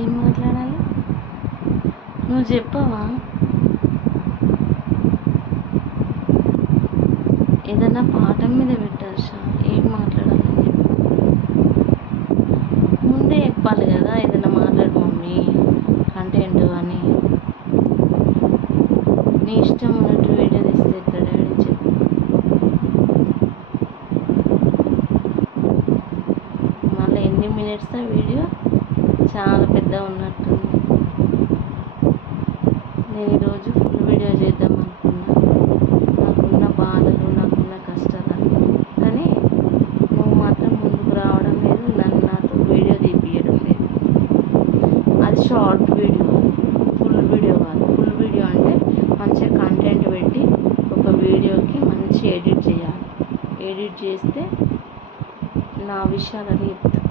ఏం మాట్లాడాలి? నువ్వు చెప్పవా? ఏదన్నా పాఠం మీద పెట్టాల్సా? ఏం మాట్లాడాలని చెప్పి ముందే చెప్పాలి కదా. ఏదైనా మాట్లాడు మమ్మీ కంటెంట్ అని. నీ ఇష్టం ఉన్నట్టు వీడియో తీస్తే ఎట్లా డాడీ చెప్పు. మళ్ళీ ఎన్ని మినిట్స్ వీడియో? చాలా పెద్ద ఉన్నట్టుంది. నేను ఈరోజు ఫుల్ వీడియో చేద్దాం అనుకున్నా, నాకున్న బాధలు, నాకున్న కష్టాలు. కానీ నువ్వు మాత్రం ముందుకు రావడం లేదు, నాతో వీడియో తీపియడం లేదు. అది షార్ట్ వీడియో, ఫుల్ వీడియో కాదు. ఫుల్ వీడియో అంటే మంచిగా కంటెంట్ పెట్టి ఒక వీడియోకి మంచి ఎడిట్ చేయాలి. ఎడిట్ చేస్తే నా విషయాలని చెప్తా.